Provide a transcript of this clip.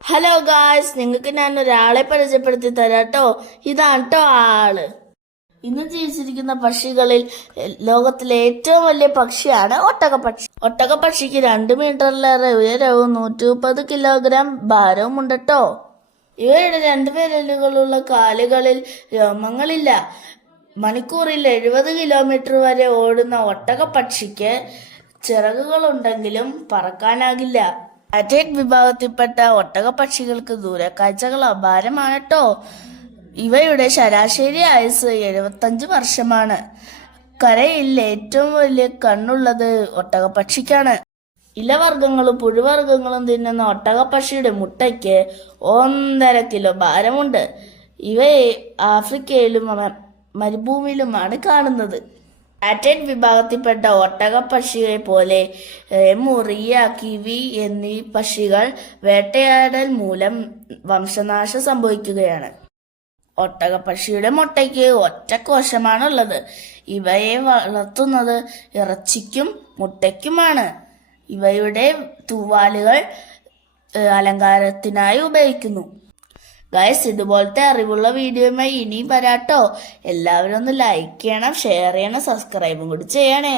Hello guys നിങ്ങൾക്ക് ഞാൻ ഒരാളെ പരിചയപ്പെടുത്തി തരാട്ടോ. ഇതാണ് കേട്ടോ ആൾ. ഇന്ന് ജീവിച്ചിരിക്കുന്ന പക്ഷികളിൽ ലോകത്തിലെ ഏറ്റവും വലിയ പക്ഷിയാണ് ഒട്ടകപ്പക്ഷി. ഒട്ടകപ്പക്ഷിക്ക് രണ്ട് മീറ്ററിലേറെ ഉയരവും നൂറ്റി മുപ്പത് കിലോഗ്രാം ഭാരവും ഉണ്ട് കേട്ടോ ഇവരുടെ രണ്ട് വിരലുകളുള്ള കാലുകളിൽ രോമങ്ങളില്ല. മണിക്കൂറിൽ എഴുപത് കിലോമീറ്റർ വരെ ഓടുന്ന ഒട്ടകപ്പക്ഷിക്ക് ചിറകുകളുണ്ടെങ്കിലും പറക്കാനാകില്ല. അറ്റേറ്റ് വിഭാഗത്തിൽപ്പെട്ട ഒട്ടകപ്പക്ഷികൾക്ക് ദൂരക്കാഴ്ചകൾ അപാരമാണ് കേട്ടോ ഇവയുടെ ശരാശരി ആയുസ് എഴുപത്തഞ്ച് വർഷമാണ്. കരയിൽ ഏറ്റവും വലിയ കണ്ണുള്ളത് ഒട്ടകപ്പക്ഷിക്കാണ് ഇലവർഗങ്ങളും പുഴുവർഗങ്ങളും തിന്നുന്ന ഒട്ടകപ്പക്ഷിയുടെ മുട്ടയ്ക്ക് ഒന്നര കിലോ ഭാരമുണ്ട്. ഇവയെ ആഫ്രിക്കയിലും മരുഭൂമിയിലുമാണ് കാണുന്നത്. പാറ്റേൺ വിഭാഗത്തിൽപ്പെട്ട ഒട്ടകപ്പക്ഷിയെ പോലെ മുറിയ കിവി എന്നീ പക്ഷികൾ വേട്ടയാടൽ മൂലം വംശനാശം സംഭവിക്കുകയാണ്. ഒട്ടകപ്പക്ഷിയുടെ മുട്ടയ്ക്ക് ഒറ്റ കോശമാണുള്ളത്. ഇവയെ വളർത്തുന്നത് ഇറച്ചിക്കും മുട്ടയ്ക്കുമാണ്. ഇവയുടെ തൂവാലുകൾ അലങ്കാരത്തിനായി ഉപയോഗിക്കുന്നു. ഗൈസ് ഇതുപോലത്തെ അറിവുള്ള വീഡിയോയുമായി ഇനിയും വരാട്ടോ. എല്ലാവരും ഒന്ന് ലൈക്ക് ചെയ്യണം ഷെയർ ചെയ്യണം സബ്സ്ക്രൈബും കൂടി ചെയ്യണേ.